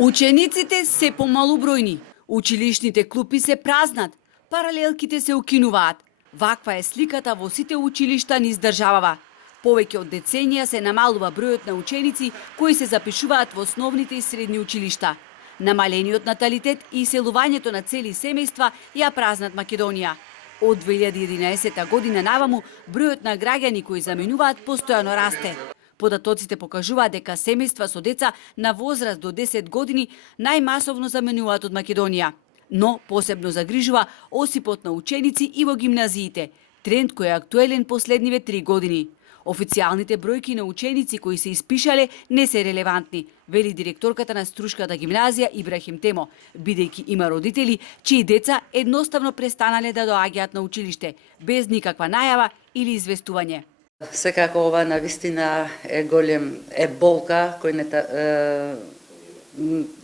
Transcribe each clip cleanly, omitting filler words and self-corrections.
Учениците се помалубројни, училишните клупи се празнат, паралелките се укинуваат. Ваква е сликата во сите училишта низ државава. Повеќе од деценија се намалува бројот на ученици кои се запишуваат во основните и средни училишта. Намалениот наталитет и иселувањето на цели семејства ја празнат Македонија. Од 2011 година наваму бројот на граѓани кои заминуваат постојано расте. Податоците покажуваат дека семејства со деца на возраст до 10 години најмасовно заменуваат од Македонија. Но посебно загрижува осипот на ученици и во гимназиите, тренд кој е актуелен последниве 3 години. Официјалните бројки на ученици кои се испишале не се релевантни, вели директорката на Струшката гимназија Ибрахим Темо, бидејќи има родители чии деца едноставно престанале да доаѓаат на училиште, без никаква најава или известување. Секако ова навистина е болка кој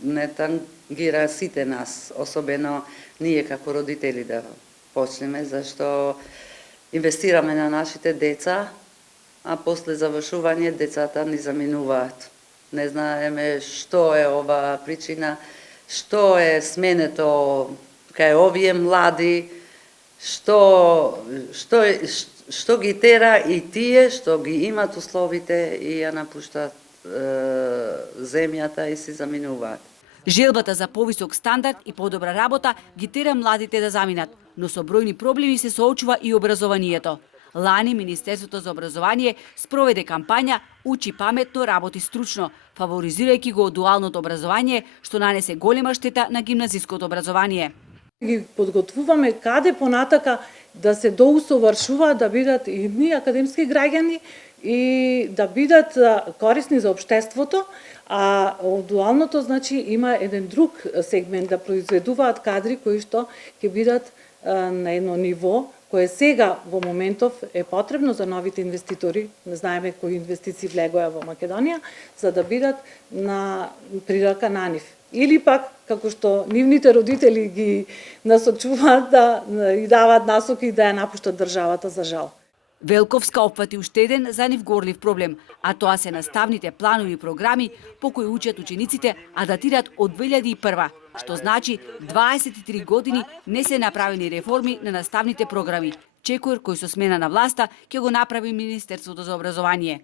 не тангира сите нас, особено ние како родители да почнеме, зашто инвестираме на нашите деца, а после завршување децата ни заминуваат. Не знаеме што е ова причина, што е сменето кај овие млади, што ги тера и тие што ги имат условите и ја напуштаат земјата и се заминуваат. Желбата за повисок стандард и подобра работа ги тера младите да заминат, но со бројни проблеми се соочува и образованието. Лани Министерството за образование спроведе кампања Учи паметно, работи стручно, фаворизирајќи го дуалното образование, што нанесе голема штета на гимназиското образование. Ги подготвуваме каде понатака да се доусовршуваат, да бидат идни академски граѓани и да бидат корисни за општеството, а дуалното значи има еден друг сегмент да произведуваат кадри кои што ќе бидат на едно ниво кое сега во моментов е потребно за новите инвеститори, не знаеме кои инвестиции влегоа во Македонија, за да бидат на прирака на нив. Или пак, како што нивните родители ги насочуваат да и даваат насоки да ја напуштат државата за жал. Велковска опфати уште еден за нив горлив проблем, а тоа се наставните планови и програми по кои учат учениците, а датираат од 2001, што значи 23 години не се направени реформи на наставните програми. Чекор кој со смена на власта ќе го направи Министерството за образование.